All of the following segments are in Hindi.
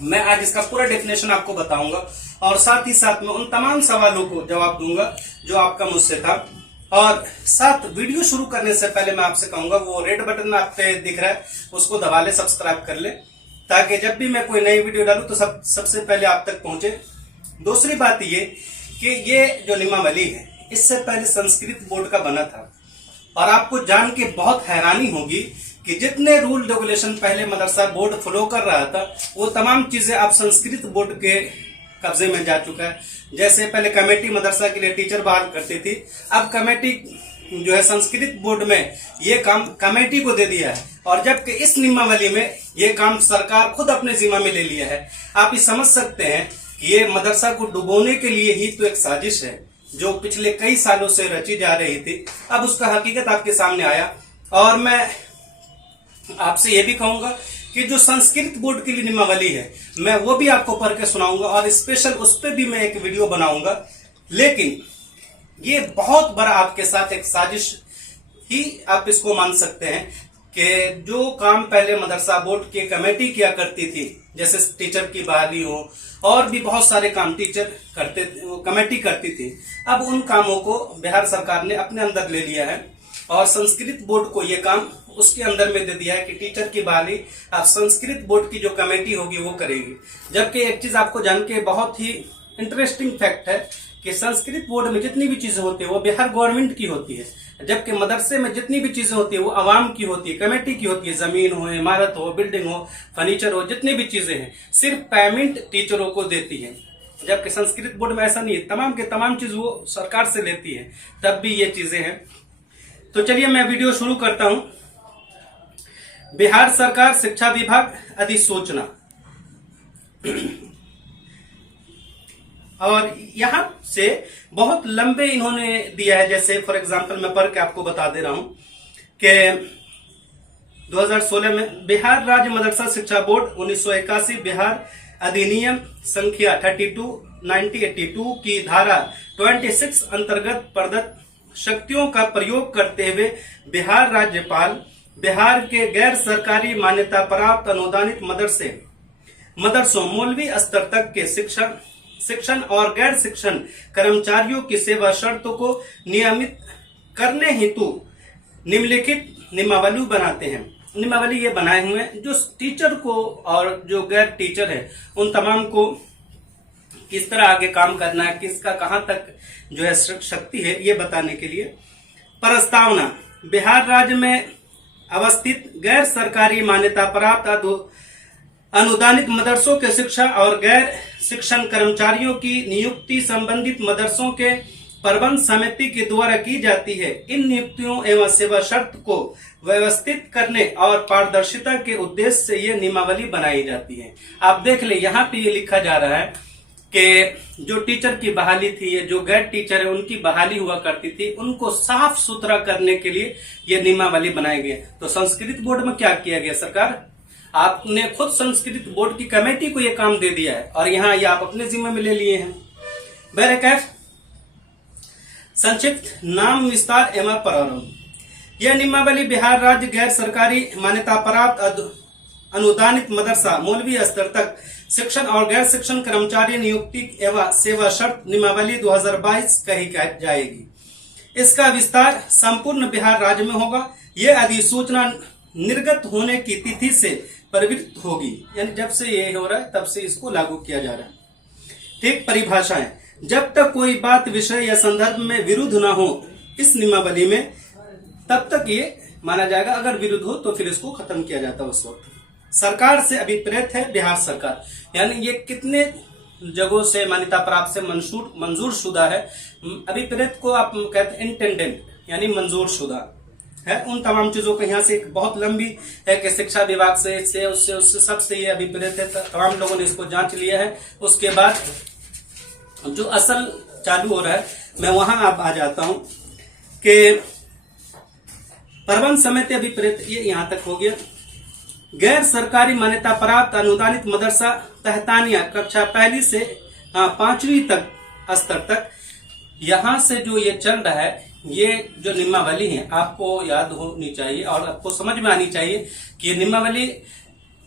मैं आज इसका पूरा डेफिनेशन आपको बताऊंगा और साथ ही साथ में उन तमाम सवालों को जवाब दूंगा जो आपका मुझसे था। और साथ वीडियो शुरू करने से पहले मैं आपसे कहूंगा वो रेड बटन आप पे दिख रहा है उसको दबा ले, सब्सक्राइब कर ले, ताकि जब भी मैं कोई नई वीडियो डालूं तो सबसे पहले आप तक पहुंचे। दूसरी बात ये कि ये जो नियमावली है इससे पहले संस्कृत बोर्ड का बना था और आपको जान के बहुत हैरानी होगी कि जितने रूल रेगुलेशन पहले मदरसा बोर्ड फॉलो कर रहा था वो तमाम चीजें अब संस्कृत बोर्ड के कब्जे में जा चुका है। जैसे पहले कमेटी मदरसा के लिए टीचर बहाल करती थी, अब कमेटी जो है संस्कृत बोर्ड में ये काम कमेटी को दे दिया है और जबकि इस नियमावली में ये काम सरकार खुद अपने जिम्मा में ले लिया है। आप ये समझ सकते हैं कि ये मदरसा को डुबोने के लिए ही तो एक साजिश है जो पिछले कई सालों से रची जा रही थी। अब उसका हकीकत आपके सामने आया और मैं आपसे ये भी कहूंगा कि जो संस्कृत बोर्ड की नियमावली है मैं वो भी आपको पढ़ के सुनाऊंगा और स्पेशल उस पर भी मैं एक वीडियो बनाऊंगा। लेकिन ये बहुत बड़ा आपके साथ एक साजिश ही आप इसको मान सकते हैं कि जो काम पहले मदरसा बोर्ड की कमेटी किया करती थी, जैसे टीचर की बहाली हो और भी बहुत सारे काम टीचर करते कमेटी करती थी, अब उन कामों को बिहार सरकार ने अपने अंदर ले लिया है और संस्कृत बोर्ड को ये काम उसके अंदर में दे दिया है कि टीचर की बहाली अब संस्कृत बोर्ड की जो कमेटी होगी वो करेगी। जबकि एक चीज आपको जान के बहुत ही इंटरेस्टिंग फैक्ट है कि संस्कृत बोर्ड में जितनी भी चीजें होती है वो बिहार गवर्नमेंट की होती है, जबकि मदरसे में जितनी भी चीजें होती है वो आवाम की होती है, कमेटी की होती है। जमीन हो, इमारत हो, बिल्डिंग हो, फर्नीचर हो, जितनी भी चीजें हैं सिर्फ पेमेंट टीचरों को देती है। जबकि संस्कृत बोर्ड में ऐसा नहीं है, तमाम के तमाम चीज वो सरकार से लेती है, तब भी ये चीजें हैं। तो चलिए मैं वीडियो शुरू करता हूं। बिहार सरकार शिक्षा विभाग अधिसूचना, और यहां से बहुत लंबे इन्होंने दिया है। जैसे फॉर एग्जांपल मैं पढ़ के आपको बता दे रहा हूं कि 2016 में बिहार राज्य मदरसा शिक्षा बोर्ड 1981 बिहार अधिनियम संख्या 1982 की धारा 26 अंतर्गत प्रदत्त शक्तियों का प्रयोग करते हुए बिहार राज्यपाल बिहार के गैर सरकारी मान्यता प्राप्त अनुदानित मदरसों मौलवी स्तर तक के शिक्षण और गैर शिक्षण कर्मचारियों की सेवा शर्तों को नियमित करने हेतु निम्नलिखित नियमावली बनाते हैं। नियमावली ये बनाए हुए हैं जो टीचर को और जो गैर टीचर है उन तमाम को किस तरह आगे काम करना है, किसका कहां तक जो है शक्ति है, ये बताने के लिए। प्रस्तावना, बिहार राज्य में अवस्थित गैर सरकारी मान्यता प्राप्त अनुदानित मदरसों के शिक्षा और गैर शिक्षण कर्मचारियों की नियुक्ति संबंधित मदरसों के प्रबंध समिति के द्वारा की जाती है। इन नियुक्तियों एवं सेवा शर्त को व्यवस्थित करने और पारदर्शिता के उद्देश्य से यह नियमावली बनाई जाती है। आप देख ले यहाँ पे ये लिखा जा रहा है कि जो टीचर की बहाली थी, ये जो गैर टीचर है उनकी बहाली हुआ करती थी, उनको साफ सुथरा करने के लिए ये नियमावली बनाई गई। तो संस्कृत बोर्ड में क्या किया गया, सरकार आपने खुद संस्कृत बोर्ड की कमेटी को ये काम दे दिया है और यहाँ ये आप अपने जिम्मे में ले लिए हैं। बैरकैफ संक्षिप्त नाम विस्तार एवं प्रारंभ। यह नियमावली बिहार राज्य गैर सरकारी मान्यता प्राप्त अनुदानित मदरसा मौलवी स्तर तक शिक्षण और गैर शिक्षण कर्मचारी नियुक्ति एवं सेवा शर्त नियमावली 2022 कही जाएगी। इसका विस्तार संपूर्ण बिहार राज्य में होगा। यह अधिसूचना निर्गत होने की तिथि से प्रवृत्त होगी, यानी जब से ये हो रहा है तब से इसको लागू किया जा रहा है। ठीक, परिभाषाएं, जब तक कोई बात विषय या संदर्भ में विरुद्ध ना हो इस नियमावली में तब तक ये माना जाएगा, अगर विरुद्ध हो तो फिर इसको खत्म किया जाता है उस वक्त। सरकार से अभिप्रेत है बिहार सरकार, यानी ये कितने जगहों से मान्यता प्राप्त से मंजूर शुदा है। अभिप्रेत को आप कहते हैं इंटेंडेंट, यानी मंजूर शुदा है। उन तमाम चीजों को यहाँ से एक बहुत लंबी है कि शिक्षा विभाग से उससे सबसे ये अभिप्रेत है। तमाम लोगों ने इसको जांच लिया है। उसके बाद जो असल चालू हो रहा है मैं वहां आप आ जाता हूं कि प्रबंध समिति अभिप्रेत, ये यहां तक हो गया। गैर सरकारी मान्यता प्राप्त अनुदानित मदरसा तहतानिया कक्षा 1 से 5वीं तक स्तर तक, यहां से जो ये चल रहा है, ये जो नियमावली है आपको याद होनी चाहिए और आपको समझ में आनी चाहिए कि ये नियमावली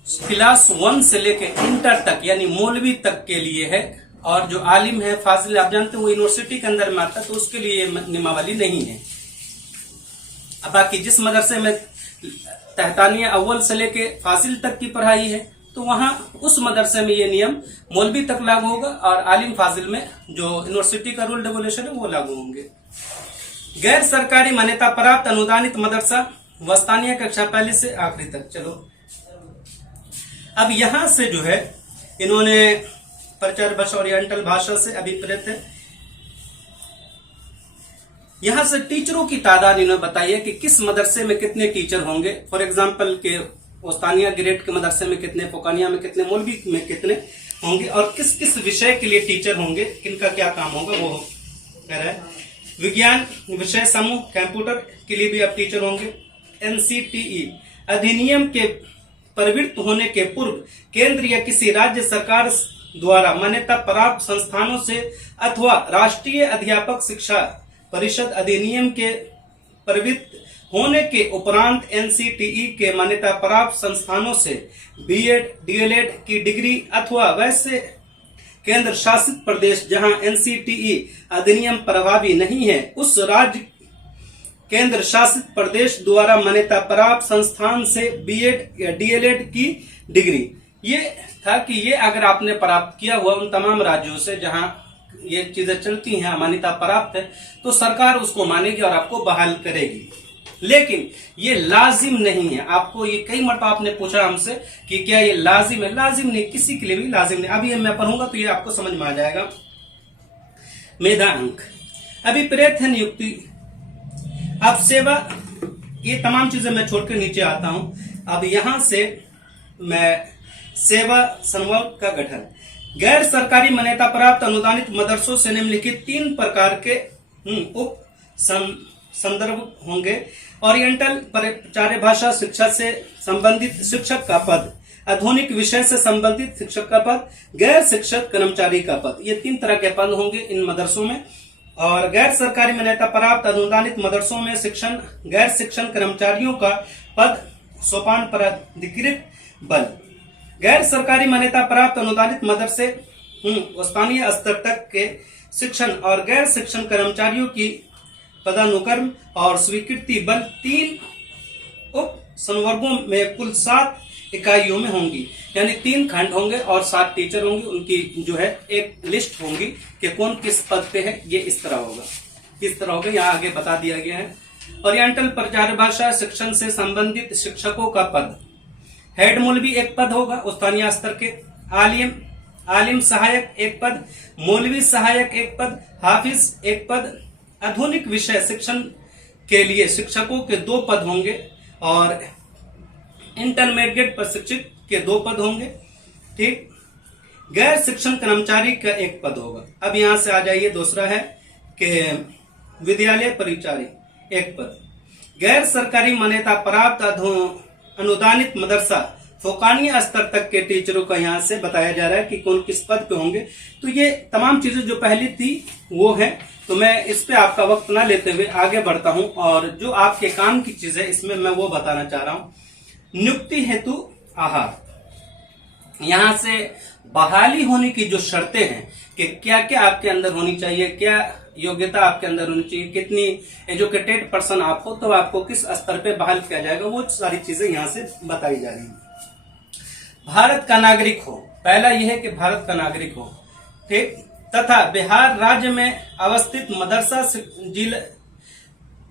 क्लास 1 से लेके इंटर तक यानी मौलवी तक के लिए है। और जो आलिम है फाजिल, आप जानते हैं वो यूनिवर्सिटी के अंदर में आता है, तो उसके लिए नियमावली नहीं है। अब बाकी जिस मदरसे में तहतानिया अव्वल से लेके फाजिल तक की पढ़ाई है, तो वहां उस मदरसे में ये नियम मौलवी तक लागू होगा, और आलिम फाजिल में जो यूनिवर्सिटी का रूल रेगुलेशन है वो लागू होंगे। गैर सरकारी मान्यता प्राप्त अनुदानित मदरसा वस्तानिया कक्षा पहली से आखिरी तक। चलो अब यहां से जो है इन्होंने प्रचार भाषा ओरिएंटल भाषा से अभिप्रेत है। यहां से टीचरों की तादाद इन्होंने बताई है कि किस मदरसे में कितने टीचर होंगे। फॉर एग्जांपल के ओस्तानिया ग्रेड के मदरसे में कितने, फोकानिया में कितने, मौलवी में कितने होंगे, और किस किस विषय के लिए टीचर होंगे, किनका क्या काम होगा वो कह रहा है। विज्ञान विषय समूह कंप्यूटर के लिए भी अब टीचर होंगे। एनसीटीई अधिनियम के प्रवृत्त होने के पूर्व केंद्र या किसी राज्य सरकार द्वारा मान्यता प्राप्त संस्थानों से अथवा राष्ट्रीय अध्यापक शिक्षा परिषद अधिनियम के प्रवृत्त होने के उपरांत एनसीटीई के मान्यता प्राप्त संस्थानों से बीएड डीएलएड की डिग्री अथवा वैसे केंद्र शासित प्रदेश जहां एनसीटीई अधिनियम प्रभावी नहीं है उस राज्य केंद्र शासित प्रदेश द्वारा मान्यता प्राप्त संस्थान से बीएड या डीएलएड की डिग्री। ये था कि ये अगर आपने प्राप्त किया हुआ उन तमाम राज्यों से जहां ये चीजें चलती हैं, मान्यता प्राप्त है, तो सरकार उसको मानेगी और आपको बहाल करेगी। लेकिन ये लाजिम नहीं है। आपको ये कई मरतबा आपने पूछा हमसे कि क्या ये लाजिम है? लाजिम नहीं, किसी के लिए भी लाजिम नहीं। अभी मैं पढ़ूंगा तो ये आपको समझ में आ जाएगा। मेधा अंक अभिप्रेत है नियुक्ति। अब सेवा, ये तमाम चीजें मैं छोड़कर नीचे आता हूं। अब यहां से मैं सेवा संवर्ग का गठन, गैर सरकारी मान्यता प्राप्त अनुदानित मदरसों से निम्नलिखित 3 प्रकार के उप संदर्भ होंगे। ओरिएंटल प्रचार्य भाषा शिक्षा से संबंधित शिक्षक का पद, आधुनिक विषय से संबंधित शिक्षक का पद, गैर शिक्षक कर्मचारी का पद। ये 3 तरह के पद होंगे इन मदरसों में। और गैर सरकारी मान्यता प्राप्त अनुदानित मदरसों में शिक्षण गैर शिक्षण कर्मचारियों का पद सोपान प्राधिकृत बल। गैर सरकारी मान्यता प्राप्त अनुदानित मदरसे स्थानीय स्तर तक के शिक्षण और गैर शिक्षण कर्मचारियों की पदानुक्रम और स्वीकृति बल 3 उप संवर्गों में कुल 7 इकाइयों में होंगी। यानी 3 खंड होंगे और 7 टीचर होंगे। उनकी जो है एक लिस्ट होंगी कि कौन किस पद पे है। ये इस तरह होगा, किस तरह होगा यहाँ आगे बता दिया गया है। ओरिएंटल प्रचार भाषा शिक्षण से संबंधित शिक्षकों का पद, हेड मौलवी एक पद होगा स्थानीय स्तर के, आलिम सहायक एक पद, मौलवी सहायक एक पद, हाफिज एक पद। आधुनिक विषय शिक्षण के लिए शिक्षकों के 2 पद होंगे और इंटरमीडिएट प्रशिक्षित के 2 पद होंगे। ठीक, गैर शिक्षण कर्मचारी का 1 पद होगा। अब यहां से आ जाइए, दूसरा है कि विद्यालय परिचारी 1 पद। गैर सरकारी मान्यता प्राप्त अनुदानित मदरसा फोकानिया स्तर तक के टीचरों का यहां से बताया जा रहा है कि कौन किस पद पे होंगे। तो ये तमाम चीजें जो पहली थी वो है, तो मैं इस पे आपका वक्त ना लेते हुए आगे बढ़ता हूं और जो आपके काम की चीज है इसमें मैं वो बताना चाह रहा हूं। नियुक्ति हेतु आहार, यहां से बहाली होने की जो शर्तें हैं कि क्या क्या आपके अंदर होनी चाहिए, क्या योग्यता आपके अंदर होनी चाहिए, कितनी एजुकेटेड पर्सन आप हो तो आपको किस स्तर पे बहाल किया जाएगा, वो सारी चीजें यहां से बताई जा रही है। भारत का नागरिक हो, पहला यह है कि भारत का नागरिक हो। ठीक, तथा बिहार राज्य में अवस्थित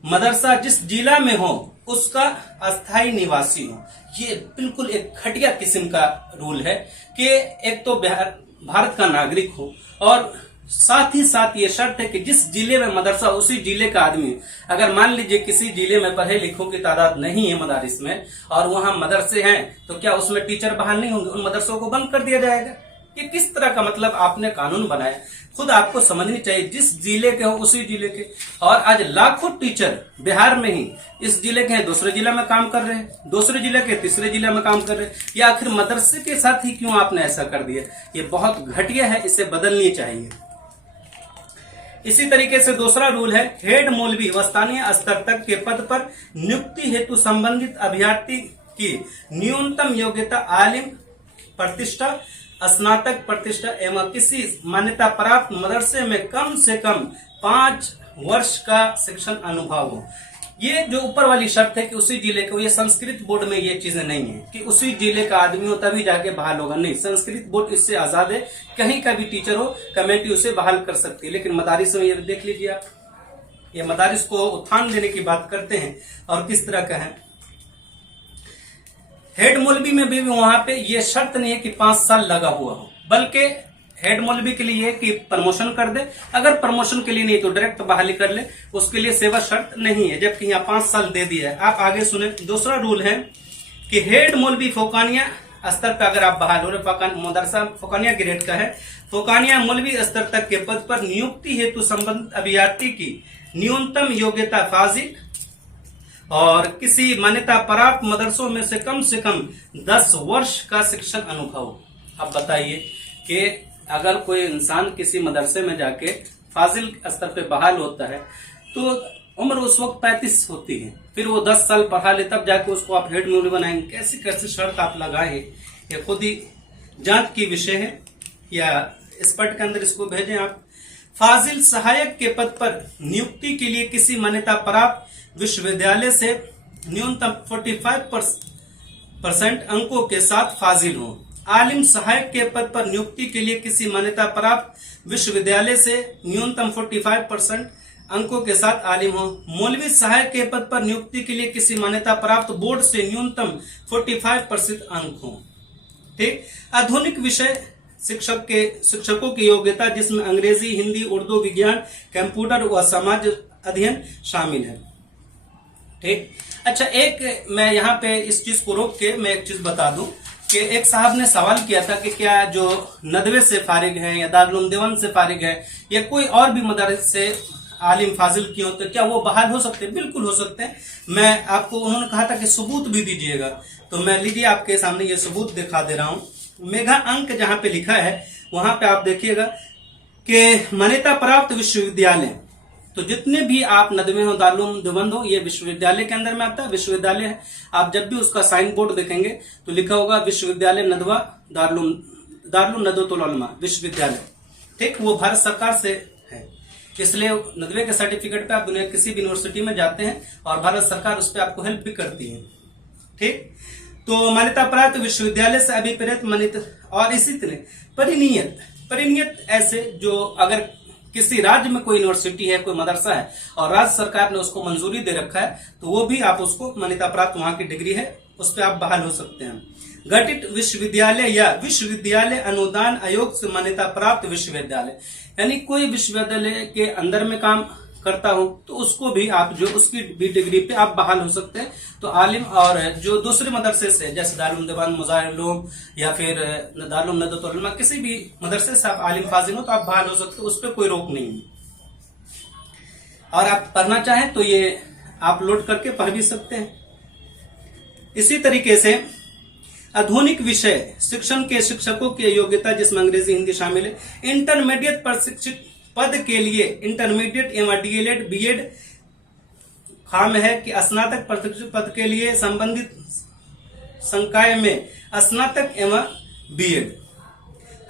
मदरसा जिस जिला में हो उसका अस्थायी निवासी हो। ये बिल्कुल एक घटिया किस्म का रूल है कि एक तो भारत का नागरिक हो और साथ ही साथ ये शर्त है कि जिस जिले में मदरसा उसी जिले का आदमी। अगर मान लीजिए किसी जिले में पढ़े लिखों की तादाद नहीं है मदारिस में और वहां मदरसे हैं, तो क्या उसमें टीचर बहाल नहीं होंगे? उन मदरसों को बंद कर दिया जाएगा? ये किस तरह का मतलब आपने कानून बनाया? खुद आपको समझनी चाहिए। जिस जिले के हो उसी जिले के, और आज लाखों टीचर बिहार में ही इस जिले के हैं दूसरे जिले में काम कर रहे हैं, दूसरे जिले के तीसरे जिले में काम कर रहे हैं। या आखिर मदरसे के साथ ही क्यों आपने ऐसा कर दिया? ये बहुत घटिया है, इसे बदलनी चाहिए। इसी तरीके से दूसरा रूल है, हेड मौलवी व स्थानीय स्तर तक के पद पर नियुक्ति हेतु संबंधित अभ्यर्थी की न्यूनतम योग्यता आलिम प्रतिष्ठा, स्नातक प्रतिष्ठा एवं किसी मान्यता प्राप्त मदरसे में कम से कम 5 वर्ष का शिक्षण अनुभव हो। ये जो ऊपर वाली शर्त है कि उसी जिले को, ये संस्कृत बोर्ड में ये चीजें नहीं है कि उसी जिले का आदमी हो तभी जाके बहाल होगा, नहीं, संस्कृत बोर्ड इससे आजाद है, कहीं का भी टीचर हो कमेटी उसे बहाल कर सकती है। लेकिन मदारिस में ये देख लीजिए आप, ये मदारिस को उत्थान देने की बात करते हैं और किस तरह का है। हेड मौलवी में भी वहां पे ये शर्त नहीं है कि 5 साल लगा हुआ हो, बल्कि हेड मौलवी के लिए कि प्रमोशन कर दे, अगर प्रमोशन के लिए नहीं तो डायरेक्ट बहाली कर ले, उसके लिए सेवा शर्त नहीं है, जबकि यहाँ 5 साल दे दिया है। आप आगे सुने, दूसरा रूल है कि हेड मौलवी फोकानिया स्तर पर अगर आप बहाल हो रहे, मदरसा फोकानिया ग्रेड का है, फोकानिया मौलवी स्तर तक के पद पर नियुक्ति हेतु संबंधित अभ्यर्थी की न्यूनतम योग्यता फाजिल और किसी मान्यता प्राप्त मदरसों में से कम 10 वर्ष का शिक्षण अनुभव। अब बताइए कि अगर कोई इंसान किसी मदरसे में जाके फाजिल स्तर पे बहाल होता है तो उम्र उस वक्त 35 होती है, फिर वो 10 साल पढ़ा ले तब जाके उसको आप हेड मौलवी बनाएंगे। कैसी कैसी शर्त आप लगाए, ये खुद ही जांच की विषय है, या स्पट के अंदर इसको भेजें आप। फाजिल सहायक के पद पर नियुक्ति के लिए किसी मान्यता प्राप्त विश्वविद्यालय से न्यूनतम 45% अंकों के साथ फाजिल हो। आलिम सहायक के पद पर नियुक्ति के लिए किसी मान्यता प्राप्त विश्वविद्यालय से न्यूनतम 45% अंकों के साथ आलिम हो। मौलवी सहायक के पद पर नियुक्ति के लिए किसी मान्यता प्राप्त बोर्ड से न्यूनतम 45% अंक हो। ठीक। आधुनिक विषय शिक्षकों की योग्यता जिसमें अंग्रेजी, हिंदी, उर्दू, विज्ञान, कंप्यूटर व समाज अध्ययन शामिल है। ठीक। अच्छा, एक मैं यहाँ पे इस चीज को रोक के मैं एक चीज बता दूं कि एक साहब ने सवाल किया था कि क्या जो नदवे से फारिग है या दारुल देवान से फारिग है या कोई और भी मदारिस से आलिम फाजिल किए हो तो क्या वो बहाल हो सकते हैं? बिल्कुल हो सकते हैं। मैं आपको, उन्होंने कहा था कि सबूत भी दीजिएगा, तो मैं लीजिए आपके सामने ये सबूत दिखा दे रहा हूं। मेघा अंक जहां पे लिखा है वहां पे आप देखिएगा कि मान्यता प्राप्त विश्वविद्यालय, तो जितने भी आप नदवे हो, दारुल देवबंद हो, ये विश्वविद्यालय के अंदर में आता है, विश्वविद्यालय है। आप जब भी उसका साइन बोर्ड देखेंगे तो लिखा होगा विश्वविद्यालय नदवा दारुल नदवतुल उलमा विश्वविद्यालय। ठीक, वो भारत सरकार से है, इसलिए नदवे के सर्टिफिकेट पे आप दुनिया किसी भी यूनिवर्सिटी में जाते हैं और भारत सरकार उस पर आपको हेल्प भी करती है। ठीक, तो मान्यता प्राप्त विश्वविद्यालय से अभिप्रेत मान्यता, और इसी तरह परिनियत ऐसे जो अगर किसी राज्य में कोई यूनिवर्सिटी है, कोई मदरसा है और राज्य सरकार ने उसको मंजूरी दे रखा है तो वो भी आप उसको मान्यता प्राप्त वहां की डिग्री है उस पर आप बहाल हो सकते हैं। गठित विश्वविद्यालय या विश्वविद्यालय अनुदान आयोग से मान्यता प्राप्त विश्वविद्यालय, यानी कोई विश्वविद्यालय के अंदर में काम करता हो तो उसको भी आप जो उसकी भी डिग्री पे आप बहाल हो सकते हैं। तो आलिम और जो दूसरे मदरसे से जैसे दारुल देवान, मुजाहिर या फिर दारुल नदवतुल उलमा, किसी भी मदरसे से आप आलिम फाजिल हो तो आप बहाल हो सकते हो, उस पर कोई रोक नहीं है। और आप पढ़ना चाहें तो ये आप लोड करके पढ़ भी सकते हैं। इसी तरीके से आधुनिक विषय शिक्षण के शिक्षकों की योग्यता जिसमें अंग्रेजी, हिंदी शामिल है। इंटरमीडिएट प्रशिक्षित पद के लिए इंटरमीडिएट एवं डीएलएड, बीएड खाम है कि स्नातक प्रशिक्षित पद के लिए संबंधित संकाय में स्नातक एवं बीएड।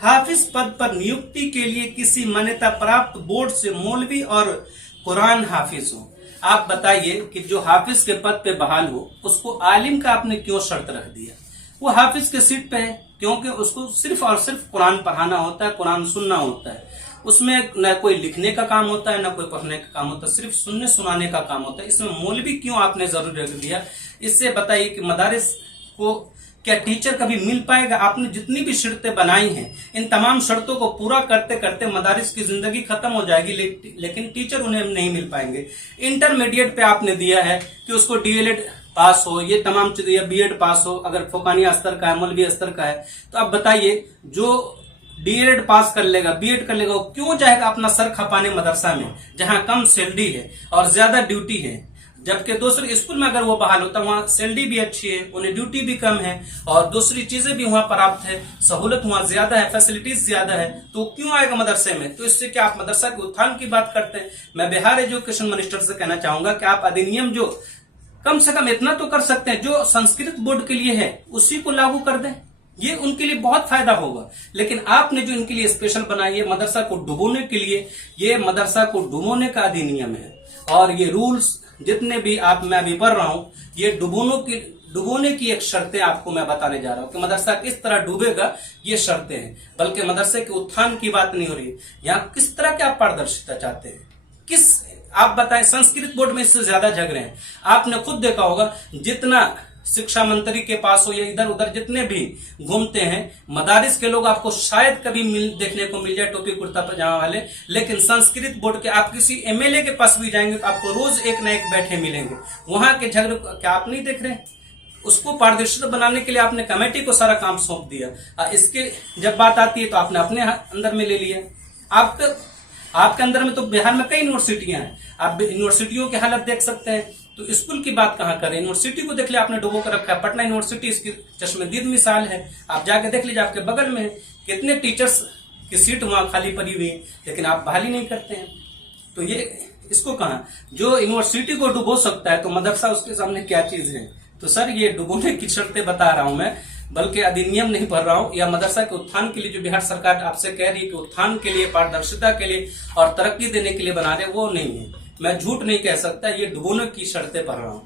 हाफिज पद पर नियुक्ति के लिए किसी मान्यता प्राप्त बोर्ड से मौलवी और कुरान हाफिज हो। आप बताइए कि जो हाफिज के पद पे बहाल हो उसको आलिम का आपने क्यों शर्त रख दिया? वो हाफिज के सीट पे है क्योंकि उसको सिर्फ और सिर्फ कुरान पढ़ाना होता है, कुरान सुनना होता है। उसमें न कोई लिखने का काम होता है, न कोई पढ़ने का काम होता है, सिर्फ सुनने सुनाने का काम होता है। इसमें मौलवी क्यों आपने जरूर रख दिया? इससे बताइए कि मदारिस को क्या टीचर कभी मिल पाएगा? आपने जितनी भी शर्तें बनाई हैं, इन तमाम शर्तों को पूरा करते करते मदारिस की जिंदगी खत्म हो जाएगी, लेकिन टीचर उन्हें नहीं मिल पाएंगे। इंटरमीडिएट पे आपने दिया है कि उसको डीएलएड पास हो, ये तमाम चीजें, या बीएड पास हो, अगर फोकानिया स्तर का है, मौलवी स्तर का है, तो आप बताइए जो डीएलएड पास कर लेगा, बीएड कर लेगा, वो क्यों जाएगा अपना सर खपाने मदरसा में जहां कम सैलरी है और ज्यादा ड्यूटी है? जबकि दूसरे स्कूल में अगर वो बहाल होता, वहां सैलरी भी अच्छी है, उन्हें ड्यूटी भी कम है और दूसरी चीजें भी वहां प्राप्त है, सहूलत वहां ज्यादा है, फैसिलिटीज ज्यादा है, तो क्यों आएगा मदरसे में? तो इससे क्या आप मदरसा के उत्थान की बात करते हैं? मैं बिहार एजुकेशन मिनिस्टर से कहना चाहूंगा कि आप अधिनियम जो कम से कम इतना तो कर सकते हैं, जो संस्कृत बोर्ड के लिए है उसी को लागू कर दें, ये उनके लिए बहुत फायदा होगा। लेकिन आपने जो इनके लिए स्पेशल बनाई है मदरसा को डुबोने के लिए, ये मदरसा को डुबोने का अधिनियम है। और ये रूल्स जितने भी मैं अभी पढ़ रहा हूं, ये डुबोने की एक शर्तें आपको मैं बताने जा रहा हूं कि मदरसा किस तरह डूबेगा, ये शर्तें हैं। बल्कि मदरसे के उत्थान की बात नहीं हो रही, यहाँ किस तरह की आप पारदर्शिता चाहते हैं, किस आप बताएं। संस्कृत बोर्ड में इससे ज्यादा झगड़े हैं। आपने खुद देखा होगा, जितना शिक्षा मंत्री के पास हो या इधर उधर जितने भी घूमते हैं मदारिस के लोग, आपको शायद कभी देखने को मिल जाए टोपी कुर्ता पजामा वाले। लेकिन संस्कृत बोर्ड के आप किसी एमएलए के पास भी जाएंगे तो आपको रोज एक न एक बैठे मिलेंगे। वहां के झगड़े क्या आप नहीं देख रहे हैं? उसको पारदर्शिता बनाने के लिए आपने कमेटी को सारा काम सौंप दिया। इसके जब बात आती है तो आपने अपने अंदर में ले लिया। आपके अंदर में तो बिहार में कई यूनिवर्सिटियां हैं, आप यूनिवर्सिटियों की हालत देख सकते हैं। तो स्कूल की बात कहां करें, यूनिवर्सिटी को देख लिया आपने डुबो कर रखा है। पटना यूनिवर्सिटी इसकी चश्मदीद मिसाल है। आप जाके देख लीजिए, आपके बगल में कितने टीचर्स की सीट वहां खाली पड़ी हुई है, लेकिन आप बहाली नहीं करते हैं। तो ये इसको कहा, जो यूनिवर्सिटी को डुबो सकता है तो मदरसा उसके सामने क्या चीज है। तो सर ये डुबोने की शर्तें बता रहा हूं मैं, बल्कि अधिनियम नहीं पढ़ रहा हूं। या मदरसा के उत्थान के लिए जो बिहार सरकार आपसे कह रही है कि उत्थान के लिए, पारदर्शिता के लिए और तरक्की देने के लिए बना रहे, वो नहीं है। मैं झूठ नहीं कह सकता, ये डुबोने की शर्तें पढ़ रहा हूं।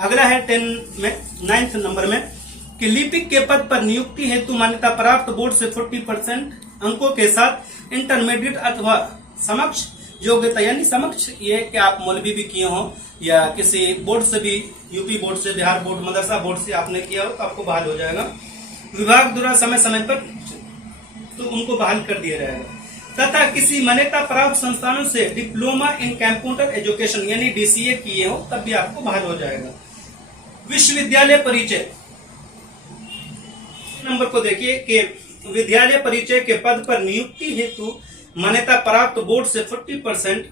अगला है 9th नंबर में कि लिपिक के पद पर नियुक्ति हेतु मान्यता प्राप्त बोर्ड से 40% अंकों के साथ इंटरमीडिएट अथवा समक्ष योग्यता, यानी समक्ष ये कि आप मौलवी भी किए हो या किसी बोर्ड से भी, यूपी बोर्ड से, बिहार बोर्ड, मदरसा बोर्ड से आपने किया हो तो आपको बहाल हो जाएगा। विभाग द्वारा समय समय पर तो उनको बहाल कर दिया जाएगा। तथा किसी मान्यता प्राप्त संस्थानों से डिप्लोमा इन कंप्यूटर एजुकेशन यानी डीसीए किए हो तब भी आपको बहाल हो जाएगा। विश्वविद्यालय परिचय नंबर को देखिए कि विद्यालय परिचय के पद पर नियुक्ति हेतु मान्यता प्राप्त बोर्ड से 40%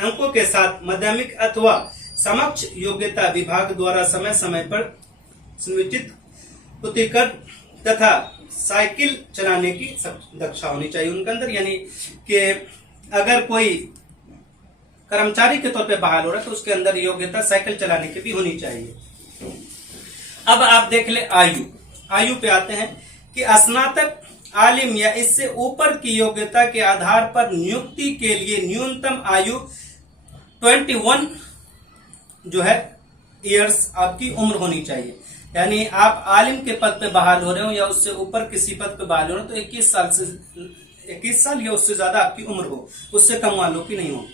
अंकों के साथ माध्यमिक अथवा समक्ष योग्यता विभाग द्वारा समय समय पर सुनिश्चित उत्तीर्ण तथा साइकिल चलाने की दक्षता होनी चाहिए उनके अंदर। यानी कि अगर कोई कर्मचारी के तौर पे बहाल हो रहा है तो उसके अंदर योग्यता साइकिल चलाने की भी होनी चाहिए। अब आप देख ले आयु पे आते हैं कि स्नातक, आलिम या इससे ऊपर की योग्यता के आधार पर नियुक्ति के लिए न्यूनतम आयु 21 जो है ईयर्स आपकी उम्र होनी चाहिए। यानी आप आलिम के पद पे बहाल हो रहे हो या उससे ऊपर किसी पद पे बहाल हो रहे हो तो 21 साल या उससे ज्यादा आपकी उम्र हो, उससे कम वालों की नहीं हो।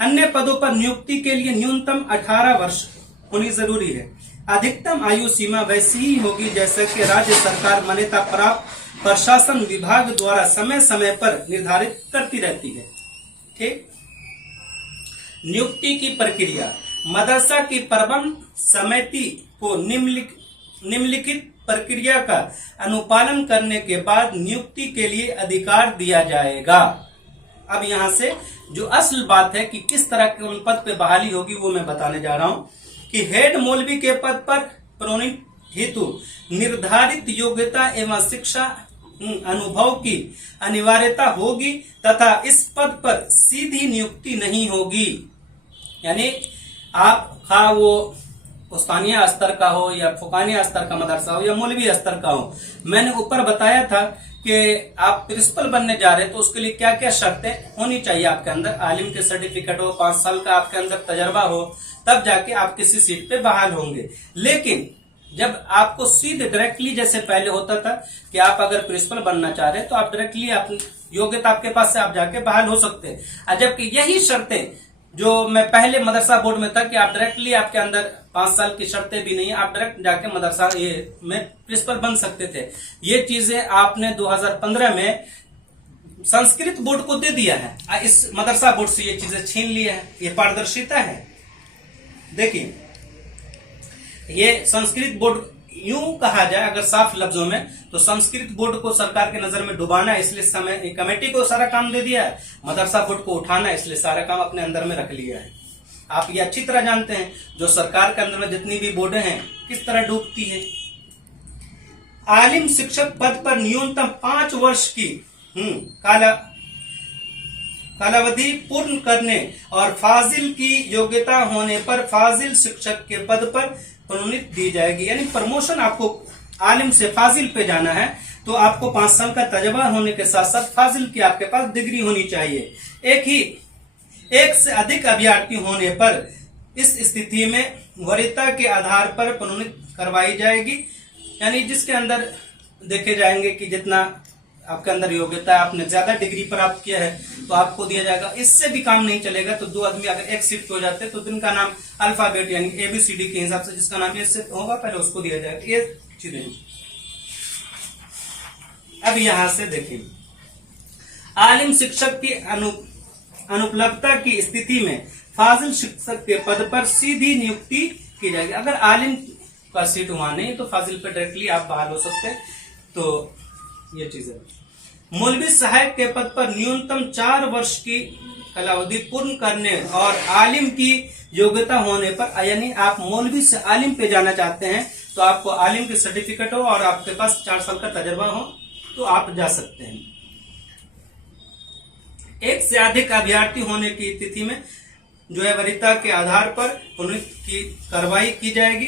अन्य पदों पर नियुक्ति के लिए न्यूनतम 18 वर्ष होनी जरूरी है। अधिकतम आयु सीमा वैसी ही होगी जैसे कि राज्य सरकार मान्यता प्राप्त प्रशासन विभाग द्वारा समय समय पर निर्धारित करती रहती है। ठीक। नियुक्ति की प्रक्रिया, मदरसा की प्रबंध समिति को निम्नलिखित प्रक्रिया का अनुपालन करने के बाद नियुक्ति के लिए अधिकार दिया जाएगा। अब यहां से जो असल बात है कि किस तरह के उन पद पे बहाली होगी वो मैं बताने जा रहा हूं कि हेड मौलवी के पद पर प्रोन्नति हेतु निर्धारित योग्यता एवं शिक्षा अनुभव की अनिवार्यता होगी तथा इस पद पर सीधी नियुक्ति नहीं होगी। यानी आप वो उस्तानिया स्तर का हो या फुकानिया स्तर का मदरसा हो या मौलवी स्तर का हो, मैंने ऊपर बताया था कि आप प्रिंसिपल बनने जा रहे हैं तो उसके लिए क्या क्या शर्तें होनी चाहिए आपके अंदर। आलिम के सर्टिफिकेट हो, 5 साल का आपके अंदर तजर्बा हो, तब जाके आप किसी सीट पे बहाल होंगे। लेकिन जब आपको सीधे डायरेक्टली जैसे पहले होता था कि आप अगर प्रिंसिपल बनना चाह रहे हैं तो आप डायरेक्टली अपनी योग्यता आपके पास से आप जाके बहाल हो सकते हैं। जबकि यही शर्तें जो मैं पहले मदरसा बोर्ड में था कि आप डायरेक्टली आपके अंदर 5 साल की शर्तें भी नहीं, आप डायरेक्ट जाके मदरसा में प्रिंसिपल बन सकते थे। ये चीजें आपने 2015 में संस्कृत बोर्ड को दे दिया है, इस मदरसा बोर्ड से ये चीजें छीन लिया है। ये पारदर्शिता है। देखिए, ये संस्कृत बोर्ड यूं कहा जाए अगर साफ लफ्जों में तो संस्कृत बोर्ड को सरकार के नजर में डुबाना है, इसलिए समय कमेटी को सारा काम दे दिया है। मदरसा बोर्ड को उठाना है, इसलिए सारा काम अपने अंदर में रख लिया है। आप ये अच्छी तरह जानते हैं जो सरकार के अंदर में जितनी भी बोर्डें हैं किस तरह डूबती है। आलिम शिक्षक पद पर न्यूनतम 5 वर्ष की कालावधि पूर्ण करने और फाजिल की योग्यता होने पर फाजिल शिक्षक के पद पर प्रोन्नति दी जाएगी। यानी प्रमोशन, आपको आलिम से फाजिल पे जाना है तो आपको 5 साल का तजर्बा होने के साथ साथ फाजिल की आपके पास डिग्री होनी चाहिए। एक से अधिक अभ्यर्थी होने पर इस स्थिति में वरीयता के आधार पर प्रोन्नति करवाई जाएगी। यानी जिसके अंदर देखे जाएंगे कि जितना आपके अंदर योग्यता है, आपने ज्यादा डिग्री प्राप्त किया है तो आपको दिया जाएगा। इससे भी काम नहीं चलेगा तो 2 आदमी अगर एक शिफ्ट हो जाते हैं तो जिनका नाम अल्फाबेट यानी ABCD के हिसाब से जिसका नाम ये होगा पहले उसको दिया जाएगा। ये चीजें अब यहां से देखिए, आलिम शिक्षक की अनुपलब्धता की स्थिति में फाजिल शिक्षक के पद पर सीधी नियुक्ति की जाएगी। अगर आलिम का सीट वहां नहीं तो फाजिल पे डायरेक्टली आप बहाल हो सकते हैं। तो ये चीज है। मौलवी सहायक के पद पर न्यूनतम 4 वर्ष की कालावधि पूर्ण करने और आलिम की योग्यता होने पर, यानी आप मौलवी से आलिम पे जाना चाहते हैं तो आपको आलिम की सर्टिफिकेट हो और आपके पास 4 साल का तजर्बा हो तो आप जा सकते हैं। एक से अधिक अभ्यर्थी होने की स्थिति में जो है वरीयता के आधार पर प्रोन्नति की कार्रवाई की जाएगी।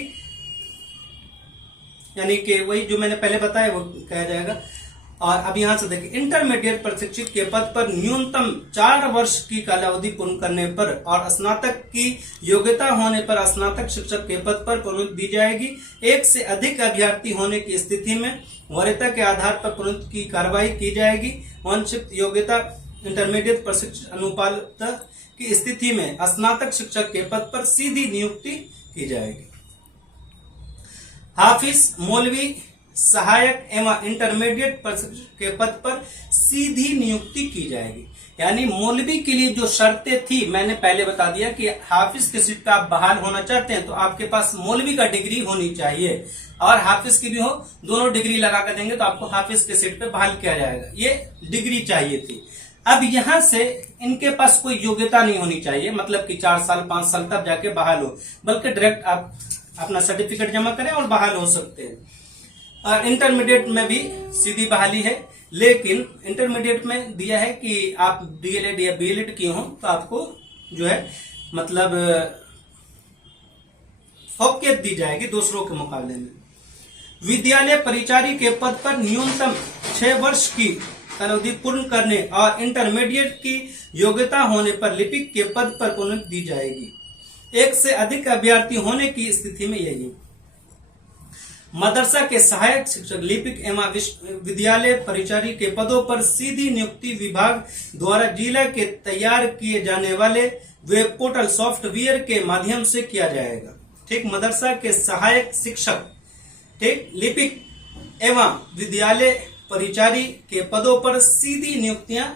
यानी कि वही जो मैंने पहले बताया वो कहा जाएगा। और अब यहां से देखिए, इंटरमीडिएट प्रशिक्षित के पद पर न्यूनतम 4 वर्ष की कालावधि पूर्ण करने पर और स्नातक की योग्यता होने पर स्नातक शिक्षक के पद पर प्रोन्नति दी जाएगी। एक से अधिक अभ्यर्थी होने की स्थिति में वरीयता के आधार पर प्रोन्नति की कार्रवाई की जाएगी। वांछित योग्यता इंटरमीडिएट प्रशिक्षित अनुपालता की स्थिति में स्नातक शिक्षक के पद पर सीधी नियुक्ति की जाएगी। हाफिज, मौलवी सहायक एवं इंटरमीडिएट प्रशिक्षक के पद पर सीधी नियुक्ति की जाएगी। यानी मौलवी के लिए जो शर्तें थी मैंने पहले बता दिया कि हाफिज के सीट पे आप बहाल होना चाहते हैं तो आपके पास मौलवी का डिग्री होनी चाहिए और हाफिज की भी हो, दोनों डिग्री लगा कर देंगे तो आपको हाफिज के सीट पे बहाल किया जाएगा। ये डिग्री चाहिए थी। अब यहां से इनके पास कोई योग्यता नहीं होनी चाहिए, मतलब कि 4 साल 5 साल तब जाके बहाल हो, बल्कि डायरेक्ट आप अपना सर्टिफिकेट जमा करें और बहाल हो सकते हैं। और इंटरमीडिएट में भी सीधी बहाली है, लेकिन इंटरमीडिएट में दिया है कि आप DLED या BLED किए हो तो आपको जो है मतलब फौकियत दी जाएगी दूसरों के मुकाबले में। विद्यालय परिचारी के पद पर न्यूनतम 6 वर्ष की कालावधि पूर्ण करने और इंटरमीडिएट की योग्यता होने पर लिपिक के पद पर प्रोन्नति दी जाएगी। एक से अधिक अभ्यर्थी होने की स्थिति में यही। मदरसा के सहायक शिक्षक, लिपिक एवं विद्यालय परिचारी के पदों पर सीधी नियुक्ति विभाग द्वारा जिला के तैयार किए जाने वाले वेब पोर्टल सॉफ्टवेयर के माध्यम से किया जाएगा। ठीक, मदरसा के सहायक शिक्षक, ठीक, लिपिक एवं विद्यालय परिचारी के पदों पर सीधी नियुक्तियां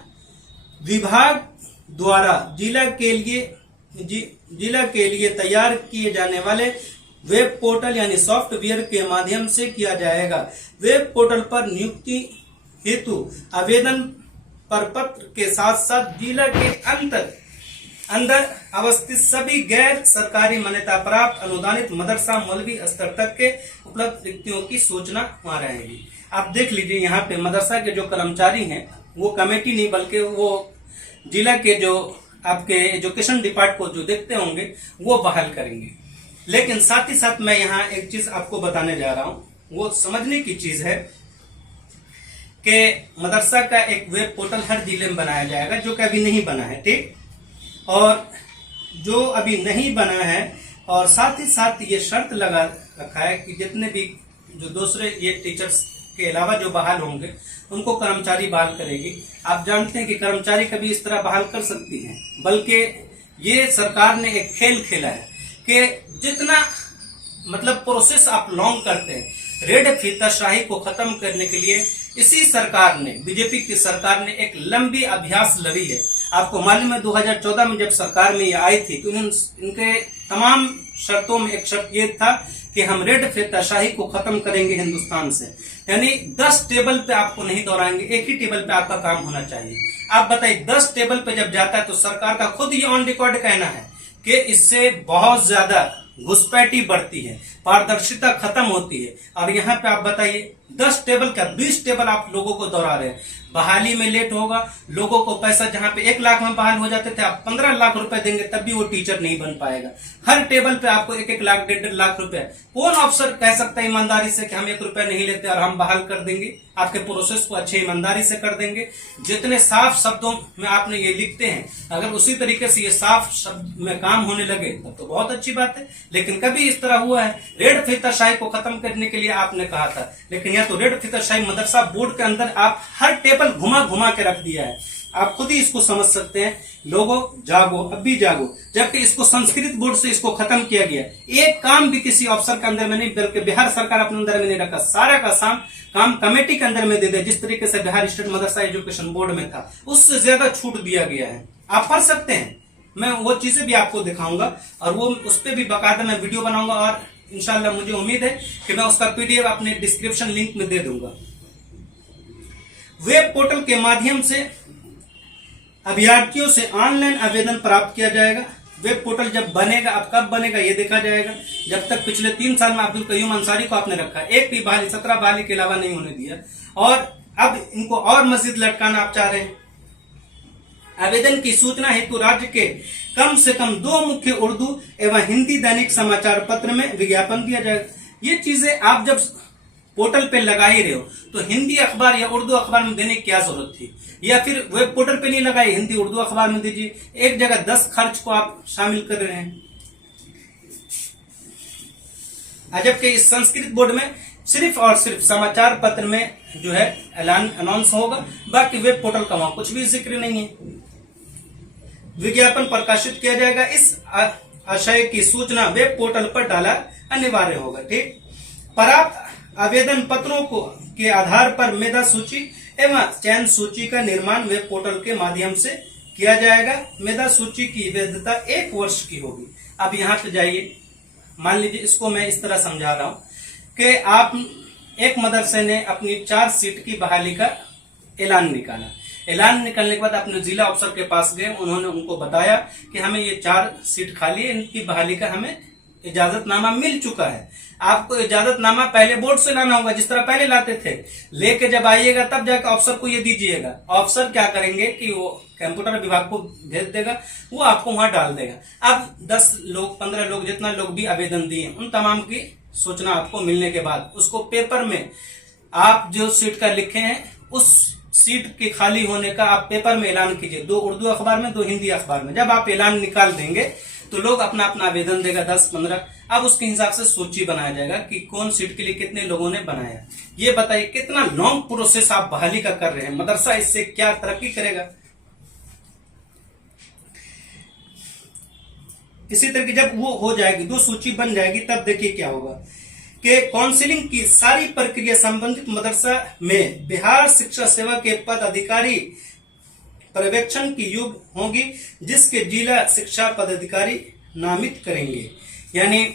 विभाग द्वारा जिला के लिए तैयार किए जाने वाले वेब पोर्टल यानी सॉफ्टवेयर के माध्यम से किया जाएगा। वेब पोर्टल पर नियुक्ति हेतु आवेदन प्रपत्र के साथ साथ जिला के अंदर अवस्थित सभी गैर सरकारी मान्यता प्राप्त अनुदानित मदरसा मौलवी स्तर तक के उपलब्ध रिक्तियों की सूचना वहां रहेगी। आप देख लीजिए, यहाँ पे मदरसा के जो कर्मचारी हैं वो कमेटी नहीं बल्कि वो जिला के जो आपके एजुकेशन डिपार्टमेंट को जो देखते होंगे वो बहाल करेंगे। लेकिन साथ ही साथ मैं यहाँ एक चीज आपको बताने जा रहा हूँ, वो समझने की चीज है कि मदरसा का एक वेब पोर्टल हर जिले में बनाया जाएगा जो कि अभी नहीं बना है। ठीक, और जो अभी नहीं बना है और साथ ही साथ ये शर्त लगा रखा है कि जितने भी जो दूसरे ये टीचर्स के अलावा जो बहाल होंगे उनको कर्मचारी बहाल करेगी। आप जानते हैं कि कर्मचारी कभी इस तरह बहाल कर सकती हैं, बल्कि ये सरकार ने एक खेल खेला है कि जितना मतलब प्रोसेस आप लॉन्ग करते हैं, रेड फीताशाही को खत्म करने के लिए इसी सरकार ने, बीजेपी की सरकार ने एक लंबी अभ्यास लड़ी है। आपको मालूम है 2014 में जब सरकार में ये आई थी तो इनके तमाम शर्तों में एक शर्त ये था कि हम रेड फीताशाही को खत्म करेंगे हिंदुस्तान से। यानी 10 टेबल पे आपको नहीं दोहराएंगे, एक ही टेबल पे आपका काम होना चाहिए। आप बताइए 10 टेबल पे जब जाता है तो सरकार का खुद ही ऑन रिकॉर्ड कहना है कि इससे बहुत ज्यादा घुसपैठी बढ़ती है। पारदर्शिता खत्म होती है। और यहाँ पे आप बताइए 10 टेबल क्या 20 टेबल आप लोगों को दोहरा रहे हैं। बहाली में लेट होगा, लोगों को पैसा जहां पे 1 लाख में बहाल हो जाते थे, आप 15 लाख रुपए देंगे तब भी वो टीचर नहीं बन पाएगा। हर टेबल पे आपको 1-1 लाख 1.5 लाख रुपए। कौन अफसर कह सकता है ईमानदारी से कि हम 1 रुपया नहीं लेते और हम बहाल कर देंगे, आपके प्रोसेस को अच्छे ईमानदारी से कर देंगे। जितने साफ शब्दों में आपने ये लिखते हैं, अगर उसी तरीके से ये साफ शब्द में काम होने लगे तब तो बहुत अच्छी बात है। लेकिन कभी इस तरह हुआ है, रेड फीताशाही को खत्म करने के लिए आपने कहा था, लेकिन यह तो रेड फीताशाही मदरसा बोर्ड के अंदर आप हर टेबल घुमा घुमा के रख दिया है। आप खुद ही इसको समझ सकते हैं। लोगों जागो, अब भी जागो। जबकि इसको संस्कृत बोर्ड से इसको खत्म किया गया, एक काम भी किसी अफसर के अंदर में नहीं, बल्कि बिहार सरकार अपने अंदर में नहीं रखा, सारा का काम कमेटी के अंदर में दे दे। जिस तरीके से बिहार स्टेट मदरसा एजुकेशन बोर्ड में था, उससे ज्यादा छूट दिया गया है। आप पढ़ सकते हैं, मैं वो चीजें भी आपको दिखाऊंगा और वो उस पर भी बाकायदा मैं वीडियो बनाऊंगा और इंशाल्लाह मुझे उम्मीद है कि मैं उसका पीडीएफ अपने डिस्क्रिप्शन लिंक में दे दूंगा। वेब पोर्टल के माध्यम से अभ्यर्थियों से ऑनलाइन आवेदन प्राप्त किया जाएगा। वेब पोर्टल जब बनेगा, अब कब बनेगा ये देखा जाएगा। जब तक पिछले 3 साल में अब्दुल कयूम अंसारी को आपने रखा, एक भी बहाली 17 बहाली के अलावा नहीं होने दिया, और अब इनको और मजीद लटकाना आप चाह रहे हैं। आवेदन की सूचना हेतु राज्य के कम से कम 2 मुख्य उर्दू एवं हिंदी दैनिक समाचार पत्र में विज्ञापन दिया जाएगा। ये चीजें आप जब पोर्टल पे लगा ही रहे हो तो हिंदी अखबार या उर्दू अखबार में देने की क्या जरूरत थी, या फिर वेब पोर्टल पे नहीं लगाई, हिंदी उर्दू अखबार में दीजिए। एक जगह 10 खर्च को आप शामिल कर रहे हैं। जबकि इस संस्कृत बोर्ड में सिर्फ और सिर्फ समाचार पत्र में जो है ऐलान अनाउंस होगा, बाकी वेब पोर्टल का वहां कुछ भी जिक्र नहीं है। विज्ञापन प्रकाशित किया जाएगा, इस आशय की सूचना वेब पोर्टल पर डाला अनिवार्य होगा। ठीक, प्राप्त आवेदन पत्रों को के आधार पर मेधा सूची एवं चयन सूची का निर्माण वेब पोर्टल के माध्यम से किया जाएगा। मेधा सूची की वैधता 1 वर्ष की होगी। अब यहाँ पे जाइए, मान लीजिए इसको मैं इस तरह समझा रहा हूं कि आप एक मदरसे ने अपनी 4 सीट की बहाली का ऐलान निकाला। ऐलान निकलने के बाद अपने जिला अफसर के पास गए, उन्होंने उनको बताया कि हमें ये 4 सीट खाली है, इनकी बहाली का हमें इजाजतनामा मिल चुका है। आपको इजाजतनामा पहले बोर्ड से लाना होगा, जिस तरह पहले लाते थे। लेके जब आइएगा तब जाकर अफसर को ये दीजिएगा। अफसर क्या करेंगे कि वो कंप्यूटर विभाग को भेज देगा, वो आपको वहां डाल देगा। अब 10 लोग 15 लोग जितना लोग भी आवेदन दिए, उन तमाम की सूचना आपको मिलने के बाद उसको पेपर में आप जो सीट का लिखे हैं उस सीट के खाली होने का आप पेपर में ऐलान कीजिए, 2 उर्दू अखबार में 2 हिंदी अखबार में। जब आप ऐलान निकाल देंगे तो लोग अपना अपना आवेदन देगा 10-15। अब उसके हिसाब से सूची बनाया जाएगा कि कौन सीट के लिए कितने लोगों ने बनाया। ये बताइए कितना लॉन्ग प्रोसेस आप बहाली का कर रहे हैं। मदरसा इससे क्या तरक्की करेगा। इसी तरह की जब वो हो जाएगी, 2 सूची बन जाएगी, तब देखिए क्या होगा कि काउंसिलिंग की सारी प्रक्रिया संबंधित मदरसा में बिहार शिक्षा सेवा के पद अधिकारी पर्यवेक्षण की योग्य होगी, जिसके जिला शिक्षा पदाधिकारी नामित करेंगे। यानी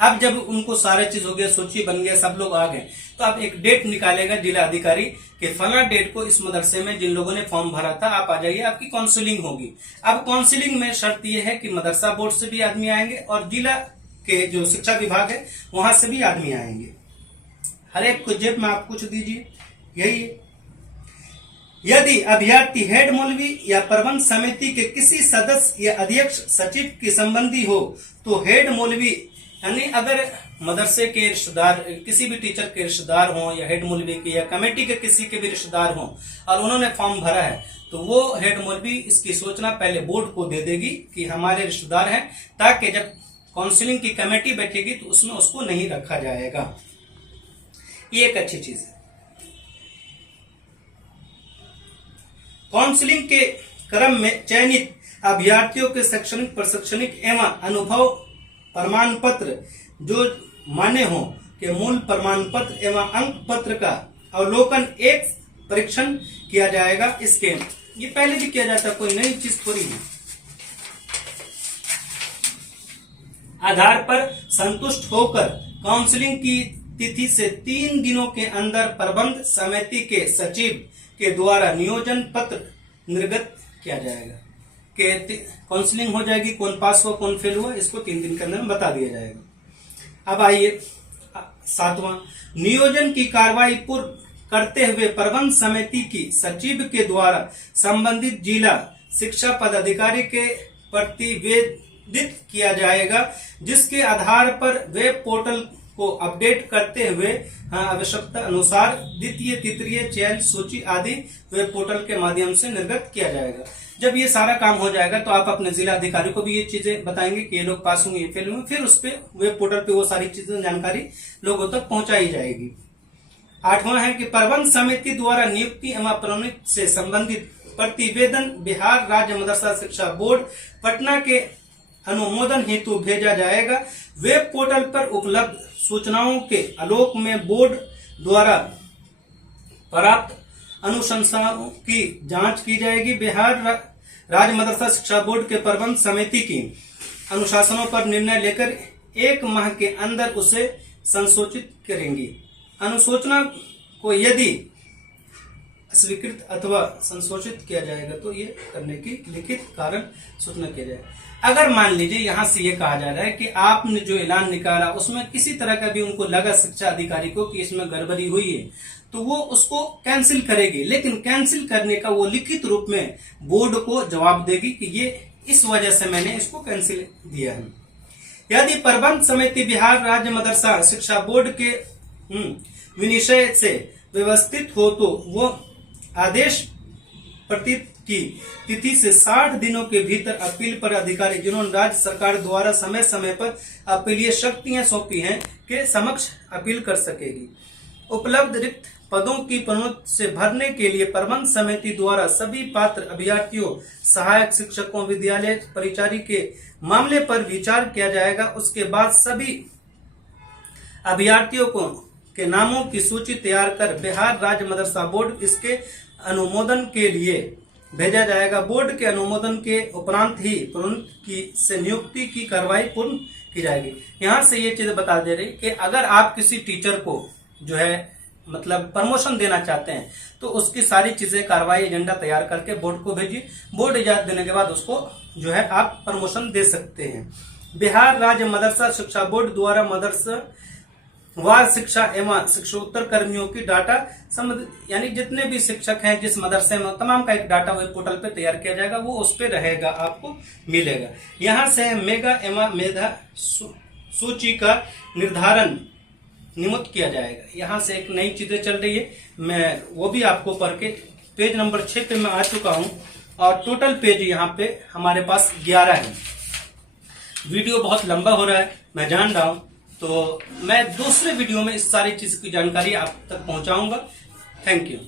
अब जब उनको सारे चीज हो गया, सूची बन गया, सब लोग आ गए, तो अब एक डेट निकालेगा जिला अधिकारी कि फला डेट को इस मदरसे में जिन लोगों ने फॉर्म भरा था आप आ जाइए, आपकी काउंसलिंग होगी। अब काउंसलिंग में शर्त यह है कि मदरसा बोर्ड से भी आदमी आएंगे और जिला के जो शिक्षा विभाग है वहां से भी आदमी आएंगे। हर एक को जेब में आप कुछ दीजिए, यही है। यदि अभ्यर्थी हेड मौलवी या प्रबंध समिति के किसी सदस्य या अध्यक्ष सचिव के संबंधी हो तो हेड मौलवी, यानी अगर मदरसे के रिश्तेदार किसी भी टीचर के रिश्तेदार हो या हेड मौलवी के या कमेटी के किसी के भी रिश्तेदार हो और उन्होंने फॉर्म भरा है, तो वो हेड मौलवी इसकी सूचना पहले बोर्ड को दे देगी कि हमारे रिश्तेदार हैं, ताकि जब काउंसिलिंग की कमेटी बैठेगी तो उसमें उसको नहीं रखा जाएगा। ये एक अच्छी चीज है। काउंसिलिंग के क्रम में चयनित अभ्यर्थियों के शैक्षणिक प्रशैक्षणिक एवं अनुभव प्रमाण पत्र जो मान्य हो के मूल प्रमाण पत्र एवं अंक पत्र का अवलोकन एक परीक्षण किया जाएगा। इसके ये पहले भी किया जाता, कोई नई चीज थोड़ी है। आधार पर संतुष्ट होकर काउंसिलिंग की तिथि से 3 दिनों के अंदर प्रबंध समिति के सचिव के द्वारा नियोजन पत्र निर्गत किया जाएगा कि काउंसलिंग हो जाएगी, कौन पास हुआ कौन फेल हुआ, इसको 3 दिन के अंदर बता दिया जाएगा। अब आइए 7वां, नियोजन की कार्रवाई पूर्ण करते हुए प्रबंध समिति की सचिव के द्वारा संबंधित जिला शिक्षा पदाधिकारी के प्रतिवेदित किया जाएगा, जिसके आधार पर वेब पोर्टल को अपडेट करते हुए आवश्यकता अनुसार द्वितीय तृतीय चयन सूची आदि वेब पोर्टल के माध्यम से निर्गत किया जाएगा। जब ये सारा काम हो जाएगा तो आप अपने जिला अधिकारी को भी ये चीजें बताएंगे कि ये लोग पास होंगे, ये फेल होंगे, फिर उस पे वेब पोर्टल पे वो सारी चीजें जानकारी लोगों तक पहुंचाई जाएगी। 8वां है कि प्रबंध समिति द्वारा नियुक्ति एवं प्रोन्नति से संबंधित प्रतिवेदन बिहार राज्य मदरसा शिक्षा बोर्ड पटना के अनुमोदन हेतु भेजा जाएगा। वेब पोर्टल पर उपलब्ध सूचनाओं के आलोक में बोर्ड द्वारा प्राप्त अनुशंसाओं की जांच की जाएगी। बिहार राज्य मदरसा शिक्षा बोर्ड के प्रबंध समिति की अनुशासनों पर निर्णय लेकर 1 माह के अंदर उसे संशोधित करेंगी। अनुशोचना को यदि स्वीकृत अथवा संशोधित किया जाएगा तो ये करने की लिखित कारण सूचना किया जाएगा। अगर मान लीजिए यहाँ से ये कहा जा रहा है कि आपने जो ऐलान निकाला उसमें किसी तरह का भी उनको लगा शिक्षा अधिकारी को कि इसमें गड़बड़ी हुई है, तो वो उसको कैंसिल करेगी, लेकिन कैंसिल करने का वो लिखित रूप में बोर्ड को जवाब देगी कि ये इस वजह से मैंने इसको कैंसिल दिया है। यदि प्रबंध समिति बिहार राज्य मदरसा शिक्षा बोर्ड के विनिश्चय से व्यवस्थित हो तो वो आदेश प्रतीत की तिथि से 60 दिनों के भीतर अपील पर अधिकारी जिन्होंने राज्य सरकार द्वारा समय समय पर अपीलीय शक्तियां सौंपी हैं के समक्ष अपील कर सकेगी। उपलब्ध रिक्त पदों की प्रोन्नति से भरने के लिए प्रबंध समिति द्वारा सभी पात्र अभ्यर्थियों, सहायक शिक्षकों, विद्यालय परिचारी के मामले पर विचार किया जाएगा। उसके बाद सभी अभ्यर्थियों को के नामों की सूची तैयार कर बिहार राज्य मदरसा बोर्ड इसके अनुमोदन के लिए भेजा जाएगा। बोर्ड के अनुमोदन के उपरांत ही प्रोन्नति की से नियुक्ति की कार्रवाई पूर्ण की जाएगी। यहाँ से ये चीज बता दे रही कि अगर आप किसी टीचर को जो है मतलब प्रमोशन देना चाहते हैं तो उसकी सारी चीजें कार्रवाई एजेंडा तैयार करके बोर्ड को भेजिए। बोर्ड इजाजत देने के बाद उसको जो है आप प्रमोशन दे सकते हैं। बिहार राज्य मदरसा शिक्षा बोर्ड द्वारा मदरसा वार शिक्षा एवं शिक्षोत्तर कर्मियों की डाटा संबंधित यानी जितने भी शिक्षक हैं जिस मदरसे में तमाम का एक डाटा वेब पोर्टल पे तैयार किया जाएगा, वो उस पे रहेगा, आपको मिलेगा। यहाँ से मेगा एवं मेधा सूची का निर्धारण निमित्त किया जाएगा। यहाँ से एक नई चीजें चल रही है, मैं वो भी आपको पढ़ के पेज नंबर 6 पे मैं आ चुका हूँ और टोटल पेज यहाँ पे हमारे पास 11 है। वीडियो बहुत लंबा हो रहा है, मैं जान रहा हूँ, तो मैं दूसरे वीडियो में इस सारी चीज की जानकारी आप तक पहुंचाऊंगा। Thank you.